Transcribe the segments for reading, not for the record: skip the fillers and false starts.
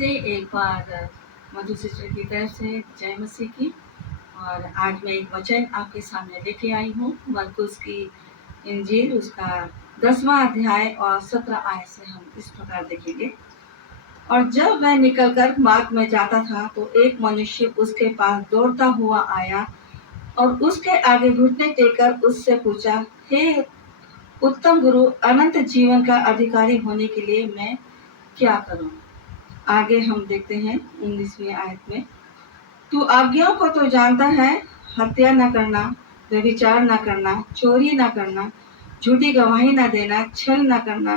से एक बार मधु सिस्टर की तरफ से जय मसीह की। और आज मैं एक वचन आपके सामने लेके आई हूँ, मरकुस की इंजील उसका 10वां अध्याय और 17 आयत से हम इस प्रकार देखेंगे। और जब वह निकलकर मार्ग में जाता था तो एक मनुष्य उसके पास दौड़ता हुआ आया और उसके आगे घुटने टेककर उससे पूछा, हे उत्तम गुरु, अनंत जीवन का अधिकारी होने के लिए मैं क्या करूं? आगे हम देखते हैं 19वीं आयत में, तू आज्ञाओं को तो जानता है, हत्या न करना, व्यभिचार न करना, चोरी न करना, झूठी गवाही न देना, छल न करना,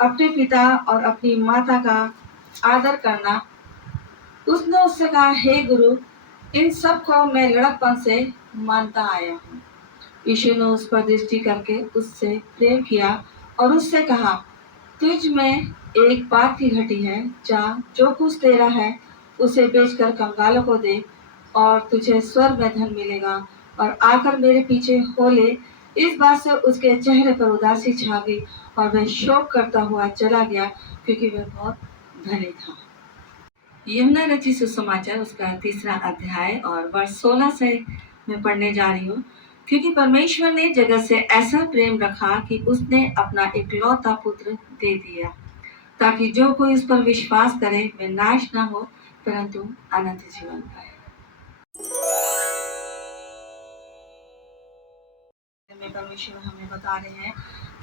अपने पिता और अपनी माता का आदर करना। उसने उससे कहा, हे गुरु, इन सब को मैं लड़कपन से मानता आया हूँ। यीशु ने उस पर दृष्टि करके उससे प्रेम किया और उससे कहा, तुझ में एक बात की घटी है, जा जो कुछ तेरा है उसे बेचकर कंगालों को दे और तुझे स्वर्ग में धन मिलेगा, और आकर मेरे पीछे हो ले। इस बात से उसके चेहरे पर उदासी छा गई और वह शोक करता हुआ चला गया, क्योंकि वह बहुत धनी था। यूहन्ना रचित सुसमाचार उसका 3रा अध्याय और वर्ष 16 से मैं पढ़ने जा रही हूँ। क्योंकि परमेश्वर ने जगत से ऐसा प्रेम रखा कि उसने अपना इकलौता पुत्र दे दिया, ताकि जो कोई उस पर विश्वास करे वह नाश ना हो परंतु अनंत जीवन पाए। में परमेश्वर हमें बता रहे हैं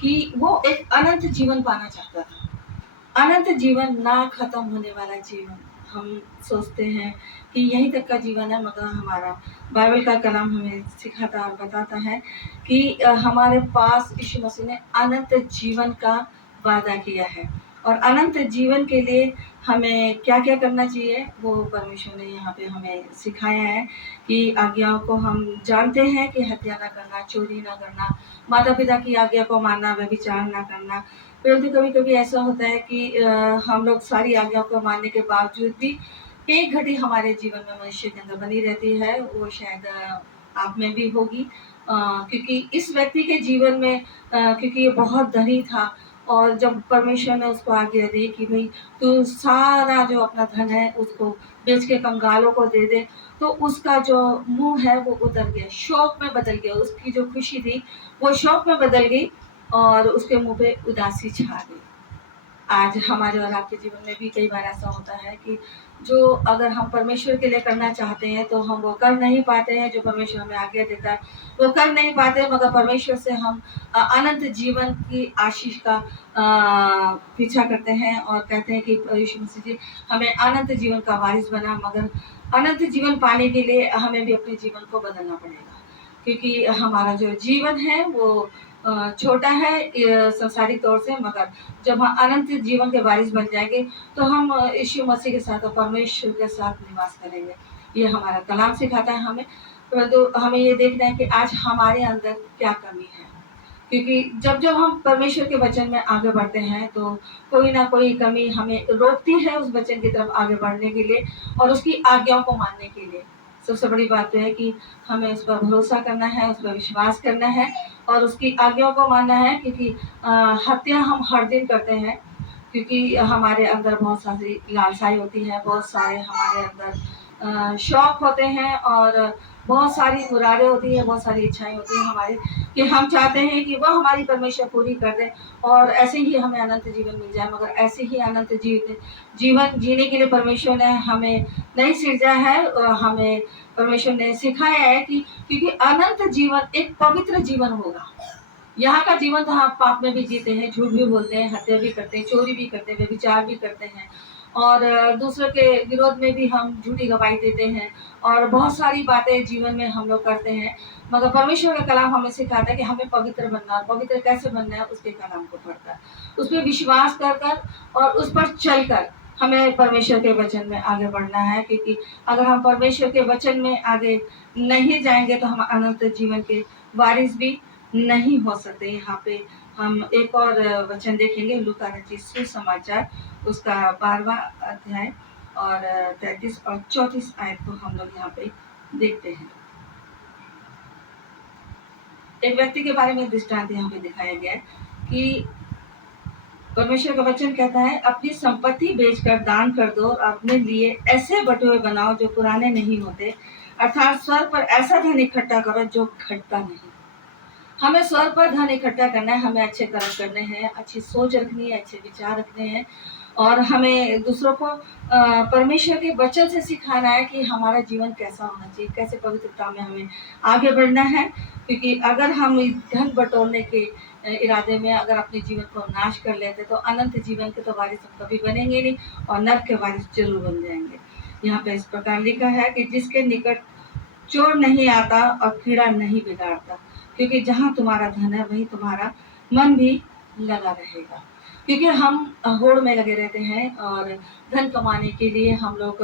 कि वो एक अनंत जीवन पाना चाहता था। अनंत जीवन, ना खत्म होने वाला जीवन। हम सोचते हैं कि यहीं तक का जीवन है, मगर हमारा बाइबल का कलाम हमें सिखाता और बताता है कि हमारे पास यीशु मसीह ने अनंत जीवन का वादा किया है। और अनंत जीवन के लिए हमें क्या क्या करना चाहिए वो परमेश्वर ने यहाँ पे हमें सिखाया है कि आज्ञाओं को हम जानते हैं कि हत्या ना करना, चोरी ना करना, माता पिता की आज्ञा को मानना, व्यभिचार ना करना। परंतु कभी कभी ऐसा होता है कि हम लोग सारी आज्ञाओं को मानने के बावजूद भी एक घड़ी हमारे जीवन में मनुष्य के अंदर बनी रहती है। वो शायद आप में भी होगी, क्योंकि इस व्यक्ति के जीवन में क्योंकि ये बहुत धनी था, और जब परमेश्वर ने उसको आज्ञा दी कि भाई तू सारा जो अपना धन है उसको बेच के कंगालों को दे दे, तो उसका जो मुंह है वो उतर गया, शौक में बदल गया। उसकी जो खुशी थी वो शौक में बदल गई और उसके मुंह पे उदासी छा गई। आज हमारे और आपके जीवन में भी कई बार ऐसा होता है कि जो अगर हम परमेश्वर के लिए करना चाहते हैं तो हम वो कर नहीं पाते हैं, जो परमेश्वर हमें आज्ञा देता है वो कर नहीं पाते, मगर परमेश्वर से हम अनंत जीवन की आशीष का पीछा करते हैं और कहते हैं कि यीशु मसीह जी हमें अनंत जीवन का वारिस बना। मगर अनंत जीवन पाने के लिए हमें भी अपने जीवन को बदलना पड़ेगा, क्योंकि हमारा जो जीवन है वो छोटा है संसारिक तौर से, मगर जब हम अनंत जीवन के वारिस बन जाएंगे तो हम यीशु मसीह के साथ और परमेश्वर के साथ निवास करेंगे। ये हमारा कलाम सिखाता है हमें। परंतु हमें ये देखना है कि आज हमारे अंदर क्या कमी है, क्योंकि जब जब हम परमेश्वर के वचन में आगे बढ़ते हैं तो कोई ना कोई कमी हमें रोकती है उस वचन की तरफ आगे बढ़ने के लिए और उसकी आज्ञाओं को मानने के लिए। सबसे बड़ी बात तो है कि हमें उस पर भरोसा करना है, उस पर विश्वास करना है और उसकी आज्ञाओं को मानना है, क्योंकि हत्या हम हर दिन करते हैं, क्योंकि हमारे अंदर बहुत सारी लालसाई होती है, बहुत सारे हमारे अंदर शौक होते हैं और बहुत सारी मुरादें होती हैं, बहुत सारी इच्छाएं होती हैं हमारी, कि हम चाहते हैं कि वह हमारी परमेश्वर पूरी कर दे और ऐसे ही हमें अनंत जीवन मिल जाए। मगर ऐसे ही अनंत जीवन जीने के लिए परमेश्वर ने हमें नहीं सिरजा है, हमें परमेश्वर ने सिखाया है कि क्योंकि अनंत जीवन एक पवित्र जीवन होगा। यहाँ का जीवन तो हम पाप में भी जीते हैं, झूठ भी बोलते हैं, हत्या भी करते हैं, चोरी भी करते हैं, व्यभिचार भी करते हैं और दूसरों के विरोध में भी हम झूठी गवाही देते हैं और बहुत सारी बातें जीवन में हम लोग करते हैं। मगर परमेश्वर का कलाम हमें सिखाता है कि हमें पवित्र बनना, और पवित्र कैसे बनना है उसके कलाम को पढ़कर, उस पर विश्वास कर कर और उस पर चल कर हमें परमेश्वर के वचन में आगे बढ़ना है। क्योंकि अगर हम परमेश्वर के वचन में आगे नहीं जाएंगे तो हम अनंत जीवन के वारिस भी नहीं हो सकते। यहाँ पे हम एक और वचन देखेंगे, लूका रचित सुसमाचार उसका 12वां अध्याय और 33 और 34 आयत को हम लोग यहाँ पे देखते हैं। एक व्यक्ति के बारे में दृष्टांत यहाँ पे दिखाया गया है कि परमेश्वर का वचन कहता है, अपनी संपत्ति बेचकर दान कर दो और अपने लिए ऐसे बटुए बनाओ जो पुराने नहीं होते, अर्थात स्वर्ग पर ऐसा धन इकट्ठा करो जो घटता नहीं। हमें स्वर्ग पर धन इकट्ठा करना है, हमें अच्छे कर्म करने हैं, अच्छी सोच रखनी है, अच्छे विचार रखने हैं और हमें दूसरों को परमेश्वर के वचन से सिखाना है कि हमारा जीवन कैसा होना चाहिए, कैसे पवित्रता में हमें आगे बढ़ना है। क्योंकि अगर हम इस धन बटोरने के इरादे में अगर अपने जीवन को नाश कर लेते तो अनंत जीवन के तो वारिस हम कभी बनेंगे नहीं और नर्क के वारिस जरूर बन जाएंगे। यहाँ पे इस प्रकार लिखा है कि जिसके निकट चोर नहीं आता और कीड़ा नहीं बिगाड़ता, क्योंकि जहाँ तुम्हारा धन है वहीं तुम्हारा मन भी लगा रहेगा। क्योंकि हम होड़ में लगे रहते हैं और धन कमाने के लिए हम लोग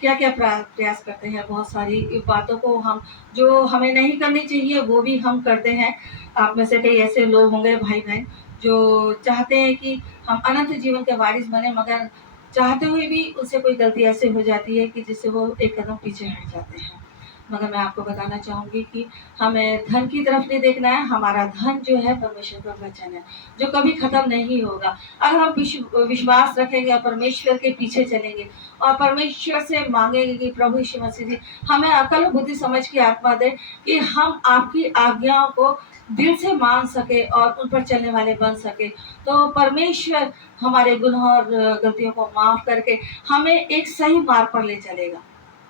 क्या क्या प्रयास करते हैं, बहुत सारी बातों को हम जो हमें नहीं करनी चाहिए वो भी हम करते हैं। आप में से कई ऐसे लोग होंगे भाई बहन जो चाहते हैं कि हम अनंत जीवन के वारिस बने, मगर चाहते हुए भी उनसे कोई गलती ऐसे हो जाती है कि जिससे वो एक कदम पीछे हट जाते हैं। मगर मैं आपको बताना चाहूँगी कि हमें धन की तरफ नहीं देखना है। हमारा धन जो है परमेश्वर का वचन है जो कभी खत्म नहीं होगा। अगर हम विश्वास रखेंगे और परमेश्वर के पीछे चलेंगे और परमेश्वर से मांगेंगे कि प्रभु यीशु मसीह जी हमें अकल बुद्धि समझ की आत्मा दे कि हम आपकी आज्ञाओं को दिल से मान सके और उन पर चलने वाले बन सके, तो परमेश्वर हमारे गुनाहों और गलतियों को माफ करके हमें एक सही मार्ग पर ले चलेगा।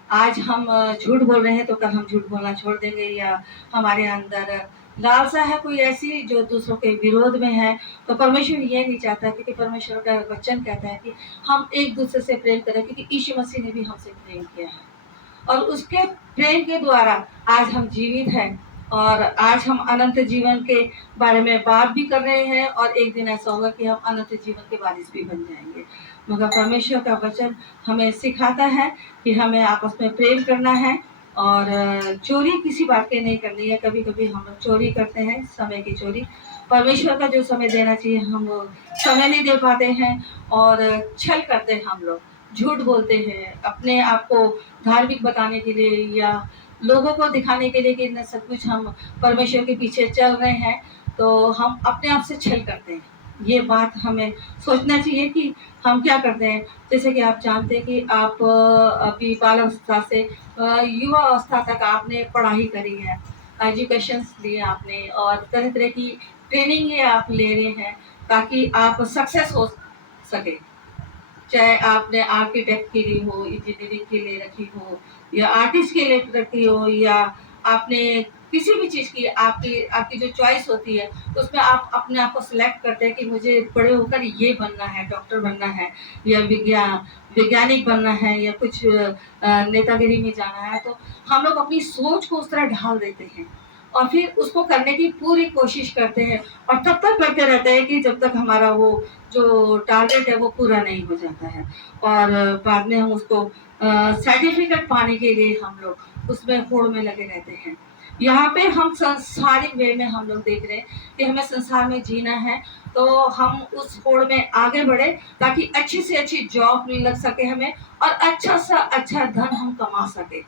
आज हम झूठ बोल रहे हैं तो कल हम झूठ बोलना छोड़ देंगे, या हमारे अंदर लालसा है कोई ऐसी जो दूसरों के विरोध में है, तो परमेश्वर ये नहीं चाहता। क्योंकि परमेश्वर का वचन कहता है कि हम एक दूसरे से प्रेम करें, क्योंकि यीशु मसीह ने भी हमसे प्रेम किया है और उसके प्रेम के द्वारा आज हम जीवित हैं और आज हम अनंत जीवन के बारे में बात भी कर रहे हैं और एक दिन ऐसा होगा कि हम अनंत जीवन के वारिस भी बन जाएंगे। मगर परमेश्वर का वचन हमें सिखाता है कि हमें आपस में प्रेम करना है और चोरी किसी बात की नहीं करनी है। कभी कभी हम लोग चोरी करते हैं, समय की चोरी। परमेश्वर का जो समय देना चाहिए हम समय नहीं दे पाते हैं और छल करते हैं, हम लोग झूठ बोलते हैं अपने आप को धार्मिक बताने के लिए या लोगों को दिखाने के लिए कि इतना सब कुछ हम परमेश्वर के पीछे चल रहे हैं, तो हम अपने आप से छल करते हैं। ये बात हमें सोचना चाहिए कि हम क्या करते हैं। जैसे कि आप जानते हैं कि आप अभी बाल अवस्था से युवा अवस्था तक आपने पढ़ाई करी है, एजुकेशन लिए आपने और तरह तरह की ट्रेनिंग ये आप ले रहे हैं ताकि आप सक्सेस हो सके। चाहे आपने आर्किटेक्ट के लिए हो, इंजीनियरिंग के लिए रखी हो या आर्टिस्ट के लिए रखी हो, या आपने किसी भी चीज़ की आपकी आपकी जो चॉइस होती है उसमें आप अपने आप को सिलेक्ट करते हैं कि मुझे बड़े होकर ये बनना है, डॉक्टर बनना है या वैज्ञानिक बनना है या कुछ नेतागिरी में जाना है। तो हम लोग अपनी सोच को उस तरह ढाल देते हैं और फिर उसको करने की पूरी कोशिश करते हैं और तब तक करते रहते हैं कि जब तक हमारा वो जो टारगेट है वो पूरा नहीं हो जाता है और बाद में हम उसको सर्टिफिकेट पाने के लिए हम लोग उसमें होड़ में लगे रहते हैं। यहाँ पे हम संसारिक वे में हम लोग देख रहे हैं कि हमें संसार में जीना है, तो हम उस होड़ में आगे बढ़े ताकि अच्छी से अच्छी जॉब लग सके हमें और अच्छा सा अच्छा धन हम कमा सके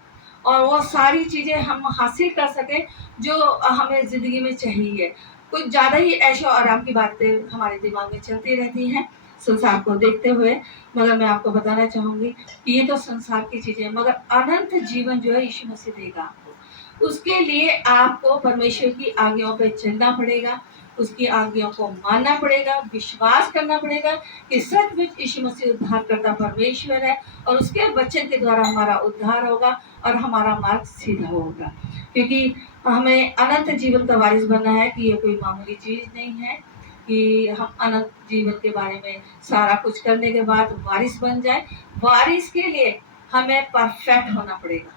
और वो सारी चीज़ें हम हासिल कर सकें जो हमें ज़िंदगी में चाहिए। कुछ ज़्यादा ही ऐशो आराम की बातें हमारे दिमाग में चलती रहती हैं संसार को देखते हुए। मगर मैं आपको बताना चाहूँगी कि ये तो संसार की चीज़ें हैं, मगर अनंत जीवन जो है यीशु मसीह देगा आपको। उसके लिए आपको परमेश्वर की आज्ञाओं पे चलना पड़ेगा, उसकी आज्ञाओं को मानना पड़ेगा, विश्वास करना पड़ेगा कि सचमुच यीशु मसीह उद्धारकर्ता परमेश्वर है और उसके वचन के द्वारा हमारा उद्धार होगा और हमारा मार्ग सीधा होगा। क्योंकि हमें अनंत जीवन का वारिस बनना है कि ये कोई मामूली चीज़ नहीं है कि हम अनंत जीवन के बारे में सारा कुछ करने के बाद वारिस बन जाए। वारिस के लिए हमें परफेक्ट होना पड़ेगा,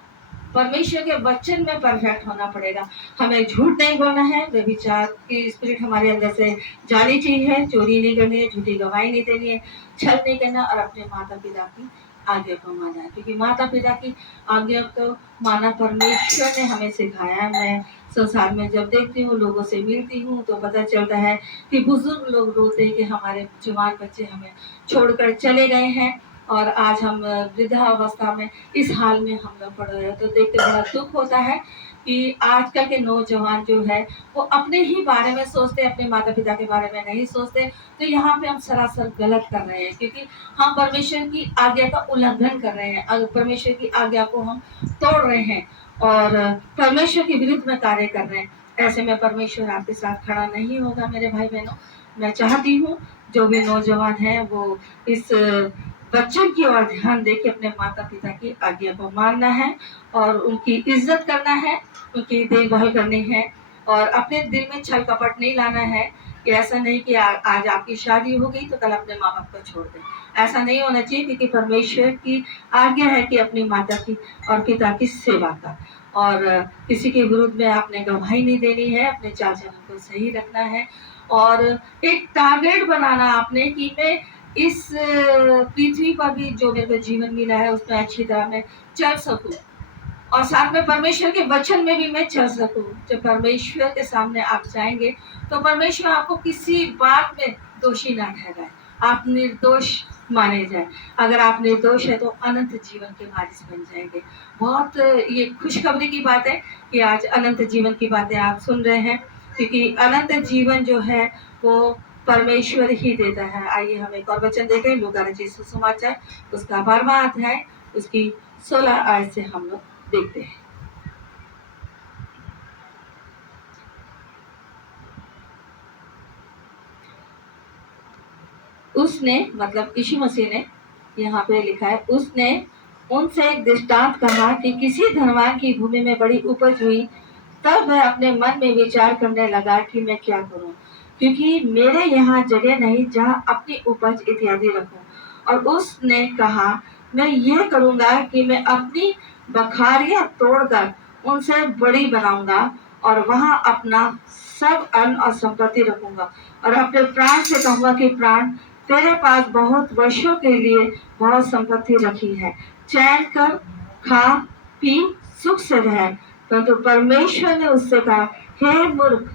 परमेश्वर के वचन में परफेक्ट होना पड़ेगा। हमें झूठ नहीं बोलना है, व्यभिचार की स्पिरिट हमारे अंदर से जानी चाहिए, चोरी नहीं करनी है, झूठी गवाही नहीं देनी है, छल नहीं करना और अपने माता पिता की आज्ञा को माना है। क्योंकि माता पिता की आज्ञा को माना परमेश्वर ने हमें सिखाया है। मैं संसार में जब देखती हूँ, लोगों से मिलती हूँ, तो पता चलता है कि बुजुर्ग लोग रोते हैं कि हमारे जवान बच्चे हमें छोड़कर चले गए हैं और आज हम वृद्धावस्था में इस हाल में हम लोग पड़ रहे हैं। तो देख के बड़ा दुख होता है कि आजकल के नौजवान जो है वो अपने ही बारे में सोचते, अपने माता पिता के बारे में नहीं सोचते। तो यहाँ पे हम सरासर गलत कर रहे हैं, क्योंकि हम परमेश्वर की आज्ञा का उल्लंघन कर रहे हैं, अगर परमेश्वर की आज्ञा को हम तोड़ रहे हैं और परमेश्वर के विरुद्ध में कार्य कर रहे हैं। ऐसे में परमेश्वर आपके साथ खड़ा नहीं होगा मेरे भाई बहनों। मैं चाहती हूँ जो भी नौजवान है वो इस बच्चों की ओर ध्यान दे के अपने माता पिता की आज्ञा को मानना है और उनकी इज्जत करना है, उनकी देखभाल करनी है और अपने दिल में छल कपट नहीं लाना है कि ऐसा नहीं कि आज आपकी शादी हो गई तो कल अपने माँ बाप को छोड़ दें। ऐसा नहीं होना चाहिए, क्योंकि परमेश्वर की आज्ञा है कि अपनी माता की और पिता की सेवा का, और किसी के विरुद्ध में आपने गवाही नहीं देनी है, अपने चाल चलन को सही रखना है और एक टारगेट बनाना आपने कि मैं इस पृथ्वी पर भी जो मेरे को जीवन मिला है उसमें अच्छी तरह मैं चल सकूं और साथ में परमेश्वर के वचन में भी मैं चल सकूं। जब परमेश्वर के सामने आप जाएंगे तो परमेश्वर आपको किसी बात में दोषी ना ठहराए, आप निर्दोष माने जाए। अगर आप निर्दोष है तो अनंत जीवन के वारिस बन जाएंगे। बहुत ये खुशखबरी की बात है कि आज अनंत जीवन की बातें आप सुन रहे हैं, क्योंकि अनंत जीवन जो है वो परमेश्वर ही देता है। आइए हम एक और वचन देखें, लूका रचित सुसमाचार उसका 12वां अध्याय उसकी 16 आयत से हम लोग देखते हैं। उसने मतलब यीशु मसीह ने, यहाँ पे लिखा है, उसने उनसे एक दृष्टांत कहा कि किसी धनवान की भूमि में बड़ी उपज हुई। तब वह अपने मन में विचार करने लगा कि मैं क्या करूं, क्योंकि मेरे यहाँ जगह नहीं जहाँ अपनी उपज इत्यादि रखूं। और उसने कहा, मैं यह करूंगा कि मैं अपनी बखारियां तोड़कर उनसे बड़ी बनाऊंगा और वहां अपना सब अन्न और संपत्ति रखूंगा और अपने प्राण से कहूंगा कि प्राण, तेरे पास बहुत वर्षों के लिए बहुत संपत्ति रखी है, चैन कर खा पी सुख से रह। परंतु परमेश्वर ने उससे कहा, हे मूर्ख,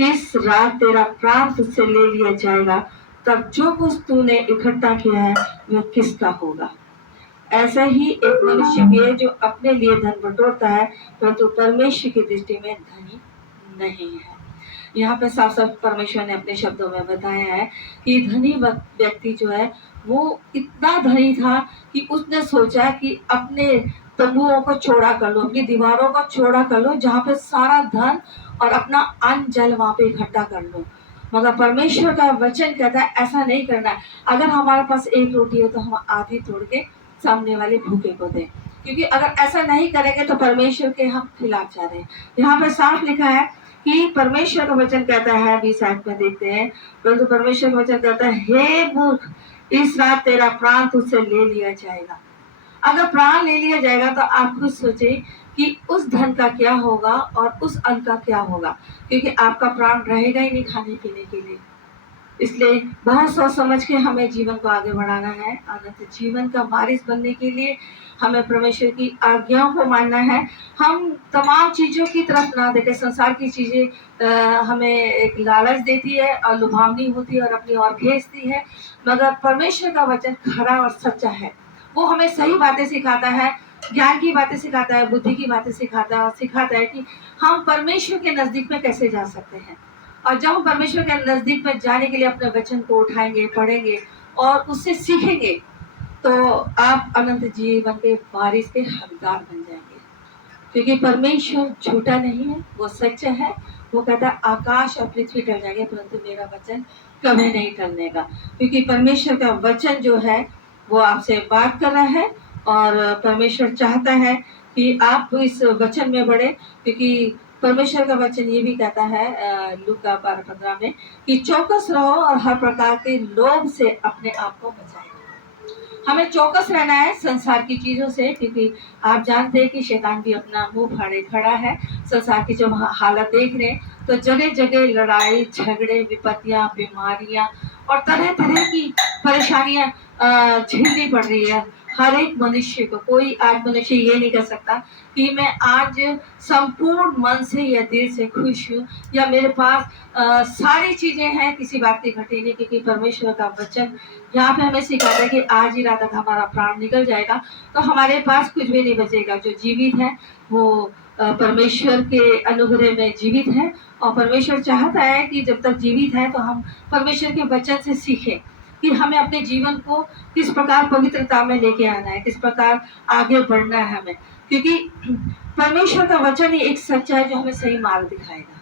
इस रात तेरा प्राण तुझसे ले लिया जाएगा, तब जो कुछ तूने इकट्ठा किया है वह किसका होगा। ऐसा ही एक मनुष्य भी है जो अपने लिए धन बटोरता है, परंतु परमेश्वर की दृष्टि में धनी नहीं है। यहाँ पे साफ साफ परमेश्वर ने अपने शब्दों में बताया है कि धनी व्यक्ति जो है वो इतना धनी था कि उसने सोचा कि अपने तंबुओं को चौड़ा कर लो, अपनी दीवारों को चौड़ा कर लो, जहाँ पे सारा धन और अपना अन्न जल वहां पे इकट्ठा कर लो। मगर परमेश्वर का वचन कहता है ऐसा नहीं करना है। अगर हमारे पास एक रोटी है तो हम आधी तोड़ के सामने वाले भूखे को दें, क्योंकि अगर ऐसा नहीं करेंगे तो परमेश्वर के हम खिलाफ जा रहे हैं। यहाँ पे साफ लिखा है कि परमेश्वर का वचन कहता है, 20 आयत में देखते हैं, परंतु परमेश्वर का वचन कहता है, हे मूर्ख, इस रात तेरा प्राण तुझसे ले लिया जाएगा। अगर प्राण ले लिया जाएगा तो आप खुद सोचे कि उस धन का क्या होगा और उस अन्न का क्या होगा, क्योंकि आपका प्राण रहेगा ही नहीं खाने पीने के लिए। इसलिए बहुत सोच समझ के हमें जीवन को आगे बढ़ाना है। अनंत जीवन का वारिस बनने के लिए हमें परमेश्वर की आज्ञाओं को मानना है। हम तमाम चीज़ों की तरफ ना देखें। संसार की चीज़ें हमें एक लालच देती है और लुभावनी होती है और अपनी ओर खींचती है, मगर परमेश्वर का वचन खरा और सच्चा है। वो हमें सही बातें सिखाता है, ज्ञान की बातें सिखाता है, बुद्धि की बातें सिखाता है और सिखाता है कि हम परमेश्वर के नज़दीक में कैसे जा सकते हैं। और जब हम परमेश्वर के नज़दीक में जाने के लिए अपने वचन को उठाएंगे, पढ़ेंगे और उससे सीखेंगे, तो आप अनंत जीवन के वारिस के हकदार बन जाएंगे। क्योंकि परमेश्वर झूठा नहीं है, वो सच्चा है। वो कहता है आकाश और पृथ्वी टल जाएंगे परंतु मेरा वचन कभी नहीं टलनेगा। क्योंकि परमेश्वर का वचन जो है वो आपसे बात कर रहा है और परमेश्वर चाहता है कि आप इस वचन में बढ़े। क्योंकि परमेश्वर का वचन ये भी कहता है लूका 12:15 में कि चौकस रहो और हर प्रकार के लोभ से अपने आप को बचाए। हमें चौकस रहना है संसार की चीज़ों से, क्योंकि आप जानते हैं कि शैतान भी अपना मुंह फाड़े खड़ा है। संसार की जब हालत देख रहे हैं तो जगह जगह लड़ाई झगड़े, विपत्तियां, बीमारियां और तरह तरह की परेशानियां झेलनी पड़ रही है। हर एक मनुष्य को, कोई आज मनुष्य ये नहीं कर सकता कि मैं आज संपूर्ण मन से या दिल से खुश हूँ, या मेरे पास सारी चीजें हैं, किसी बात की घटी नहीं। क्योंकि परमेश्वर का वचन यहाँ पे हमें सिखाता है कि आज ही रात तक हमारा प्राण निकल जाएगा तो हमारे पास कुछ भी नहीं बचेगा। जो जीवित है वो परमेश्वर के अनुग्रह में जीवित है, और परमेश्वर चाहता है कि जब तक जीवित है तो हम परमेश्वर के वचन से सीखें कि हमें अपने जीवन को किस प्रकार पवित्रता में लेके आना है, किस प्रकार आगे बढ़ना है हमें। क्योंकि परमेश्वर का वचन ही एक सच्चा है जो हमें सही मार्ग दिखाएगा।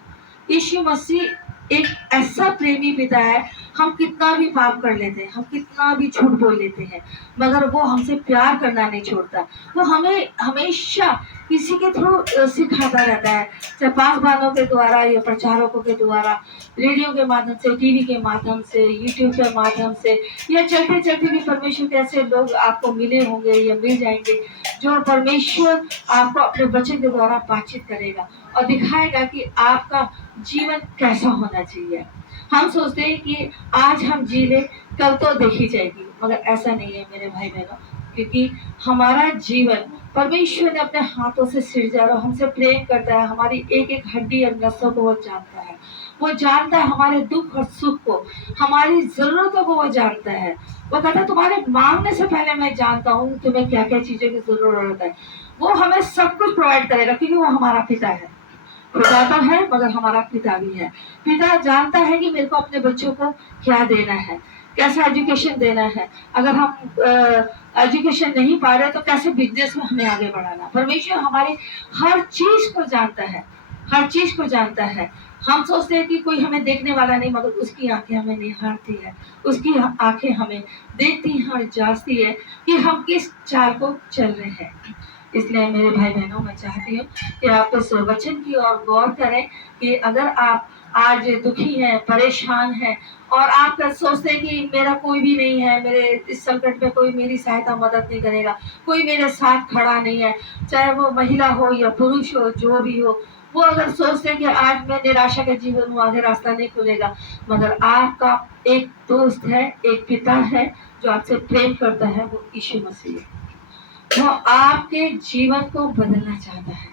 यीशु मसीह एक ऐसा प्रेमी पिता है, हम कितना भी पाप कर लेते हैं, हम कितना भी झूठ बोल लेते हैं, मगर वो हमसे प्यार करना नहीं छोड़ता। वो हमें हमेशा किसी के थ्रू सिखाता रहता है, चाहे पासवानों के द्वारा या प्रचारकों के द्वारा, रेडियो के माध्यम से, टीवी के माध्यम से, यूट्यूब के माध्यम से, या चलते चलते भी परमेश्वर के ऐसे लोग आपको मिले होंगे या मिल जाएंगे जो परमेश्वर आपको अपने वचन के द्वारा बातचीत करेगा और दिखाएगा कि आपका जीवन कैसा होना चाहिए। हम सोचते हैं कि आज हम जी ले कल तो देखी जाएगी, मगर ऐसा नहीं है मेरे भाई बहनों। क्योंकि हमारा जीवन परमेश्वर ने अपने हाथों से सिरजा और हमसे प्रेम करता है। हमारी एक एक हड्डी और नसों को वो जानता है। वो जानता है हमारे दुख और सुख को, हमारी जरूरतों को वो जानता है। वो कहता है तुम्हारे मांगने से पहले मैं जानता हूँ तुम्हें क्या क्या चीजों की जरूरत है। वो हमें सब कुछ प्रोवाइड करेगा क्योंकि वो हमारा पिता है। खुदा तो है मगर हमारा पिता भी है। पिता जानता है कि मेरे को अपने बच्चों को क्या देना है, कैसा एजुकेशन देना है। अगर हम एजुकेशन नहीं पा रहे तो कैसे बिजनेस में हमें आगे बढ़ाना। परमेश्वर हमारी हर चीज को जानता है, हर चीज को जानता है। हम सोचते हैं कि कोई हमें देखने वाला नहीं, मगर उसकी आंखें हमें निहारती है, उसकी आंखें हमें देखती हैं और जांचती है कि हम किस चाल को चल रहे हैं। इसलिए मेरे भाई बहनों, मैं चाहती हूँ कि आप इस वचन की ओर गौर करें कि अगर आप आज दुखी हैं, परेशान हैं, और आप सोचते हैं कि मेरा कोई भी नहीं है, मेरे इस संकट में कोई मेरी सहायता मदद नहीं करेगा, कोई मेरे साथ खड़ा नहीं है, चाहे वो महिला हो या पुरुष हो, जो भी हो, वो अगर सोचते हैं कि आज मैं निराशा के जीवन में आगे रास्ता नहीं खुलेगा, मगर आपका एक दोस्त है, एक पिता है जो आपसे प्रेम करता है, वो यीशु मसीह है। वो आपके जीवन को बदलना चाहता है,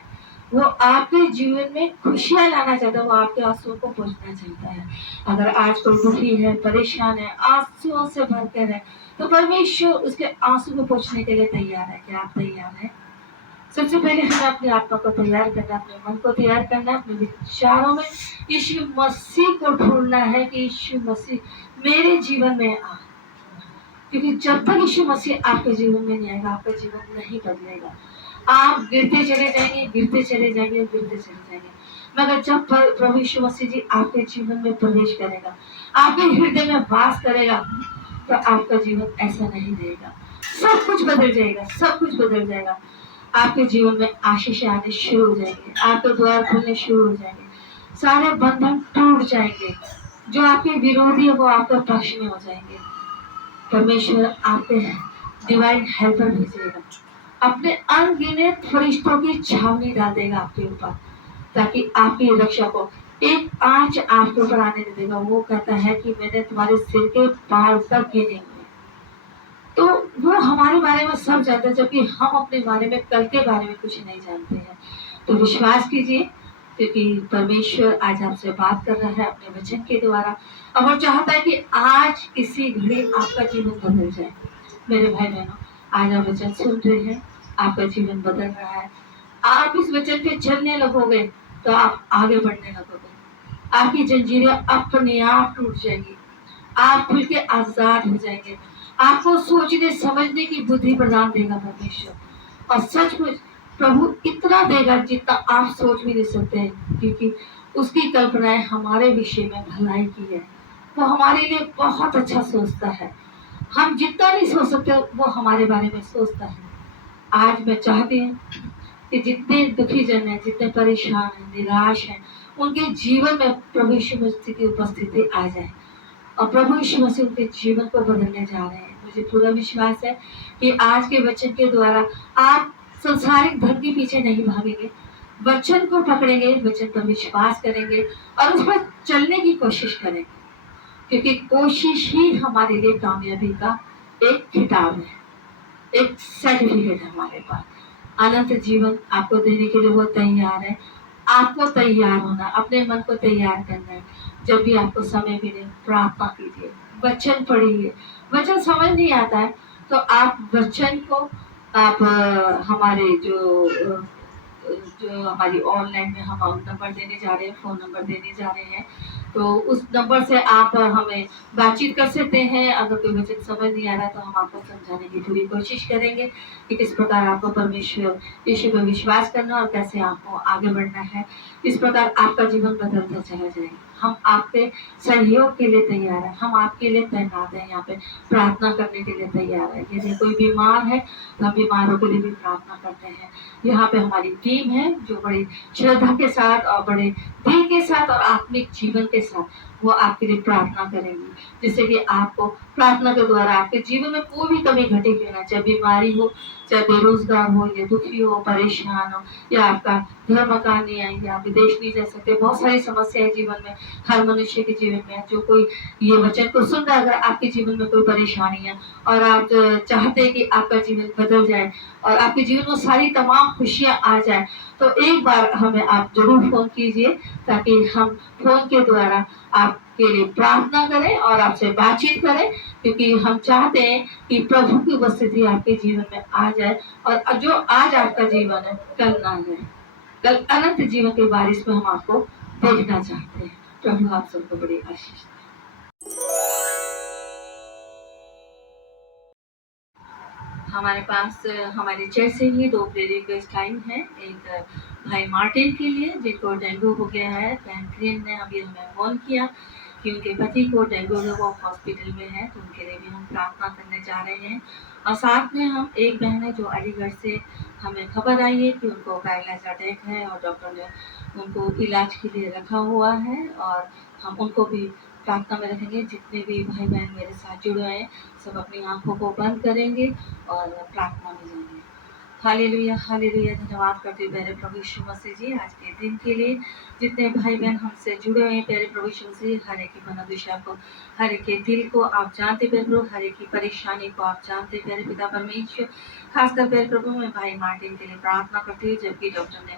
वो आपके जीवन में खुशियां लाना चाहता है, वो आपके आंसुओं को पोंछना चाहता है। अगर आज कोई दुखी है, परेशान है, आंसुओं से भरकर है, तो परमेश्वर उसके आंसू को पोंछने के लिए तैयार है। क्या आप तैयार हैं? सबसे पहले हमें अपने आत्मा को तैयार करना, अपने मन को तैयार करना, अपने विचारों में यीशु मसीह को ढूंढना है कि यीशु मसीह मेरे जीवन में आ। क्योंकि जब तक यीशु मसीह आपके जीवन में नहीं आएगा, आपका जीवन नहीं बदलेगा। आप गिरते चले जाएंगे, गिरते चले जाएंगे, गिरते चले जाएंगे। मगर जब प्रभु यीशु मसीह जी आपके जीवन में प्रवेश करेगा, आपके हृदय में वास करेगा, तो आपका जीवन ऐसा नहीं रहेगा। सब कुछ बदल जाएगा, सब कुछ बदल जाएगा। आपके जीवन में आशीष आने शुरू हो जाएंगे, आपके द्वार खुलने शुरू हो जाएंगे, सारे बंधन टूट जाएंगे। जो आपके विरोधी है वो आपके पक्ष में हो जाएंगे। परमेश्वर आपके डिवाइन हेल्पर भेजेगा, अपने अनगिनत फरिश्तों की छावनी डाल देगा आपके ऊपर, ताकि आपकी रक्षा को एक आंच आपके ऊपर आने नहीं देगा। वो कहता है कि मैंने तुम्हारे सिर के पार तक गिने हुए। तो वो हमारे बारे में सब जानता है, जबकि हम अपने बारे में, कल के बारे में कुछ नहीं जानते हैं। तो विश्वास कीजिए, क्योंकि परमेश्वर आज आपसे बात कर रहा है अपने वचन के द्वारा, और वो चाहता है कि आज इसी घड़ी आपका जीवन बदल जाए। मेरे भाई बहनों, आज आप वचन सुन रहे हैं, आपका जीवन बदल रहा है। आप इस वचन पे चलने लगोगे तो आप आगे बढ़ने लगोगे। आपकी जंजीरें अपने आप टूट जाएंगी, आप खुल के आजाद हो जाएंगे। आपको सोचने समझने की बुद्धि प्रदान देगा परमेश्वर, और सचमुच प्रभु इतना देगा जितना आप सोच भी नहीं सकते हैं। क्योंकि उसकी कल्पनाएं हमारे विषय में भलाई की है। वो हमारे लिए बहुत अच्छा सोचता है। हम जितना नहीं सोच सकते वो हमारे बारे में सोचता है। आज मैं चाहती हूँ कि जितने दुखी जन हैं, जितने परेशान हैं, निराश हैं, उनके जीवन में प्रभु यीशु मसीह की उपस्थिति आ जाए, और प्रभु यीशु मसीह उनके जीवन को बदलने जा रहे हैं। मुझे पूरा विश्वास है कि आज के वचन के द्वारा आप संसारिक धन के पीछे नहीं भागेंगे, वचन को पकड़ेंगे, वचन पर विश्वास करेंगे और उस पर चलने की कोशिश करेंगे। क्योंकि कोशिश ही हमारे लिए कामयाबी का एक खिताब है। एक सर्टिफिकेट है हमारे पास। अनंत जीवन आपको देने के लिए वो तैयार है। आपको तैयार होना, अपने मन को तैयार करना है। जब भी आपको समय मिले प्रार्थना कीजिए, वचन पढ़िए। वचन समझ नहीं आता है तो आप वचन को आप हमारे जो हमारी ऑनलाइन में हम नंबर देने जा रहे हैं, फ़ोन नंबर देने जा रहे हैं, तो उस नंबर से आप हमें बातचीत कर सकते हैं। अगर कोई वचन समझ नहीं आ रहा तो हम आपको समझाने की पूरी कोशिश करेंगे कि किस प्रकार आपको परमेश्वर यीशु पर विश्वास करना और कैसे आपको आगे बढ़ना है। इस प्रकार आपका जीवन बदलता चला जाएगा। हम आपके सहयोग के लिए तैयार हैं, हम आपके लिए तैनात हैं, यहाँ पे प्रार्थना करने के लिए तैयार है। यदि कोई बीमार है तो हम बीमारों के लिए भी प्रार्थना करते हैं। यहाँ पे हमारी टीम है जो बड़ी श्रद्धा के साथ और बड़े दिल के साथ और आत्मिक जीवन के साथ वो आपके लिए प्रार्थना करेंगी, जिससे कि आपको प्रार्थना के द्वारा आपके जीवन में कोई भी कमी घटी ना, चाहे बीमारी हो, चाहे बेरोजगार हो, या दुखी हो, परेशान हो, या आपका घर मकान नहीं आएंगे, आप विदेश नहीं जा सकते, बहुत सारी समस्याएं जीवन में हर मनुष्य के जीवन में। जो कोई ये वचन को सुन रहा है, अगर आपके जीवन में कोई परेशानी है और आप चाहते हैं कि आपका जीवन बदल जाए और आपके जीवन में सारी तमाम खुशियां आ जाए, तो एक बार हमें आप जरूर फोन कीजिए, ताकि हम फोन के द्वारा आपके लिए प्रार्थना करें और आपसे बातचीत करें, क्योंकि हम चाहते हैं कि प्रभु की उपस्थिति आपके जीवन में आ जाए और जो आज आपका जीवन है कल ना जाए। कल अनंत जीवन के बारिश में हम आपको देखना चाहते हैं। प्रभु आप सबको बड़ी आशीष। हमारे पास हमारे चर्च से ही 2 प्रेयर रिक्वेस्ट आई हैं। एक भाई मार्टिन के लिए जिनको डेंगू हो गया है। कैंट्रीन ने अभी हमें फोन किया कि उनके पति को डेंगू है, वो हॉस्पिटल में है, तो उनके लिए भी हम प्रार्थना करने जा रहे हैं। और साथ में हम एक बहन है जो अलीगढ़ से हमें खबर आई है कि उनको पैरालाइज अटैक है और डॉक्टर ने उनको इलाज के लिए रखा हुआ है, और हम उनको भी प्रार्थना में रखेंगे। जितने भी भाई बहन मेरे साथ जुड़े हैं सब अपनी आंखों को बंद करेंगे और प्रार्थना में जाएंगे। Hallelujah hallelujah. धन्यवाद करते हैं प्यारे प्रभु यीशु मसीह जी आज के दिन के लिए। जितने भाई बहन हमसे जुड़े हुए हैं प्यारे प्रभु यीशु मसीह, हर एक की मनोदशा को, हर एक के दिल को आप जानते प्यारे प्रभु, हर एक की परेशानी को आप जानते प्यारे पिता परमेश्वर। खासकर प्यारे प्रभु मैं भाई मार्टिन के लिए प्रार्थना करती हूँ, जबकि डॉक्टर ने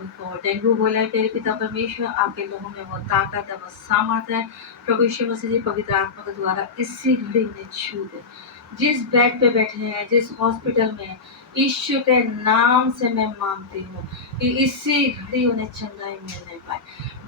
उनको डेंगू बोला है प्यारे पिता परमेश्वर। आपके लोगों में वो ताकत है, वो सामर्थ है प्रभु यीशु मसीह जी। पवित्र आत्मा के द्वारा इसी घड़ी उन्हें छू दे। जिस बेड पे बैठे हैं, जिस हॉस्पिटल में, यीशु के नाम से मैं मांगती हूँ कि इसी घड़ी उन्हें चंगाई मिलने पाए।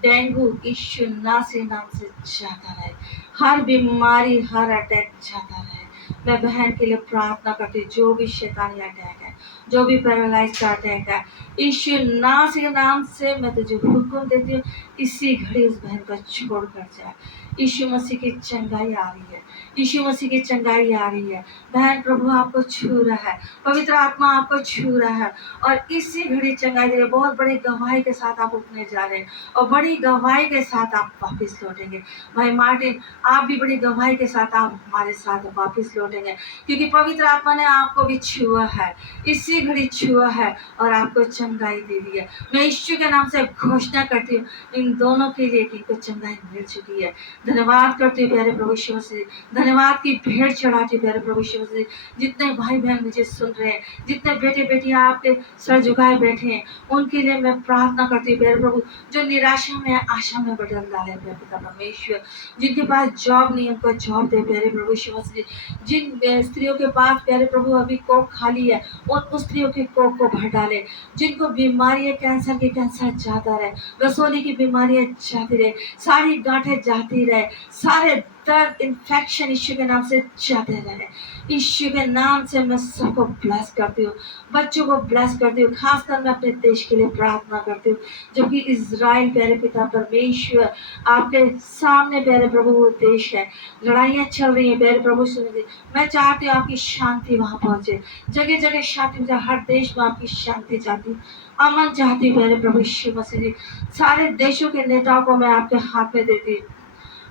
डेंगू यीशु नासी नाम से जाता रहे, हर बीमारी, हर अटैक जाता रहे। मैं बहन के लिए प्रार्थना करती हूँ, जो भी शैतानी अटैक है, जो भी पैरालाइज का अटैक है, यीशु नासी के नाम से मैं तुझे हुक्म देती हूँ, इसी घड़ी उस बहन को छोड़ कर जाए। यीशु मसीह की चंगाई आ रही है, यीशु मसीह की चंगाई आ रही है। बहन प्रभु आपको छू रहा है, पवित्र आत्मा आपको छू रहा है और इसी घड़ी चंगाई दे रही है। बहुत बड़ी गवाही के साथ आप उठने जा रहे हैं और बड़ी गवाही के साथ आप वापस लौटेंगे। भाई मार्टिन आप भी बड़ी गवाही के साथ आप हमारे साथ वापस लौटेंगे, क्योंकि पवित्र आत्मा ने आपको भी छुआ है, इसी घड़ी छुआ है और आपको चंगाई दे दी है। मैं यीशु के नाम से घोषणा करती हूँ इन दोनों के लिए कि इनको चंगाई मिल चुकी है। धन्यवाद करती हूँ प्यारे प्रभु यीशु मसीह, धन्यवाद की भेंट चढ़ाती हूँ प्यारे प्रभु यीशु मसीह। जितने भाई बहन मुझे सुन रहे हैं, जितने बेटे बेटियां आपके सर झुकाए बैठे हैं, उनके लिए मैं प्रार्थना करती हूँ प्यारे प्रभु। जो निराशा में आशा में बदल डाले प्यारे पिता परमेश्वर, जिनके पास जॉब नहीं उनको जॉब दे प्यारे प्रभु यीशु मसीह। जिन स्त्रियों के पास प्यारे प्रभु अभी कोख खाली है, उन स्त्रियों की कोख को भर डाले। जिनको बीमारी है, कैंसर की कैंसर जाता रहे, रसोली की बीमारियां जाती रहे, सारी गांठें जाती रहे, सारे दर्द इन्फेक्शन यीशु के नाम से जाते रहे। यीशु के नाम से मैं सबको ब्लेस करती हूँ, बच्चों को ब्लेस करती हूँ। खासकर मैं अपने देश के लिए प्रार्थना करती हूँ, जबकि इज़राइल प्यारे पिता परमेश्वर आपके सामने प्यारे प्रभु वो देश है, लड़ाइयाँ चल रही हैं प्यारे प्रभु सुनिए। मैं चाहती हूँ आपकी शांति वहाँ पहुँचे, जगह जगह शांति, हर देश में आपकी शांति चाहती हूँ, अमन चाहती हूँ प्यारे प्रभु यीशु मसीह जी। सारे देशों के नेताओं को मैं आपके हाथ में देती हूँ,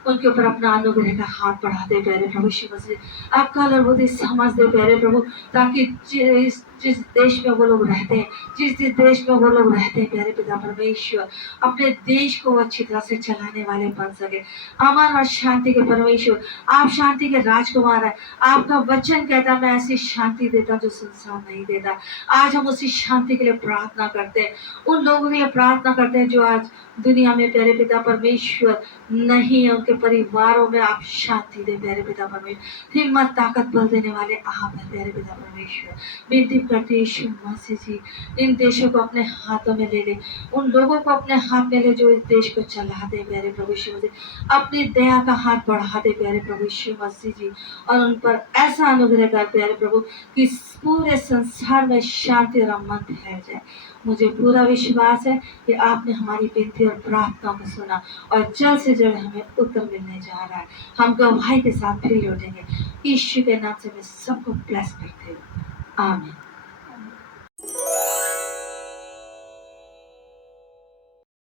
उनके ऊपर अपना अनुग्रह का हाथ बढ़ा दे प्यारे प्रभु यीशु मसीह। आपका बुद्धि समझ दे प्यारे प्रभु, ताकि जिस देश में वो लोग रहते हैं, जिस जिस देश में वो लोग रहते हैं, प्यारे पिता परमेश्वर अपने देश को अच्छी तरह से चलाने वाले बन सके। अमन और शांति के परमेश्वर, आप शांति के राजकुमार हैं। आपका वचन कहता है मैं ऐसी शांति देता जो संसार नहीं देता। आज हम उसी शांति के लिए प्रार्थना करते हैं, उन लोगों के लिए प्रार्थना करते हैं जो आज दुनिया में प्यारे पिता परमेश्वर नहीं है, उनके परिवारों में आप शांति दे प्यारे पिता परमेश्वर। हिम्मत ताकत बल देने वाले आप हैं प्यारे पिता परमेश्वर। विनती करते हैं यीशु मसीह जी, इन देशों को अपने हाथों में ले ले, उन लोगों को अपने हाथ में ले जो इस देश को चला दे प्यारे प्रभु यीशु मसीह। अपनी दया का हाथ बढ़ा दे प्यारे प्रभु यीशु मसीह जी, और उन पर ऐसा अनुग्रह कर प्यारे प्रभु कि पूरे संसार में शांति और अमन फैल जाए। मुझे पूरा विश्वास है कि आपने हमारी विनती और प्रार्थना को सुना और जल्द से जल्द हमें उत्तर मिलने जा रहा है। हम गवाही के साथ फिर लौटेंगे। यीशु के नाम से मैं सबको ब्लेस करती हूँ। आमीन।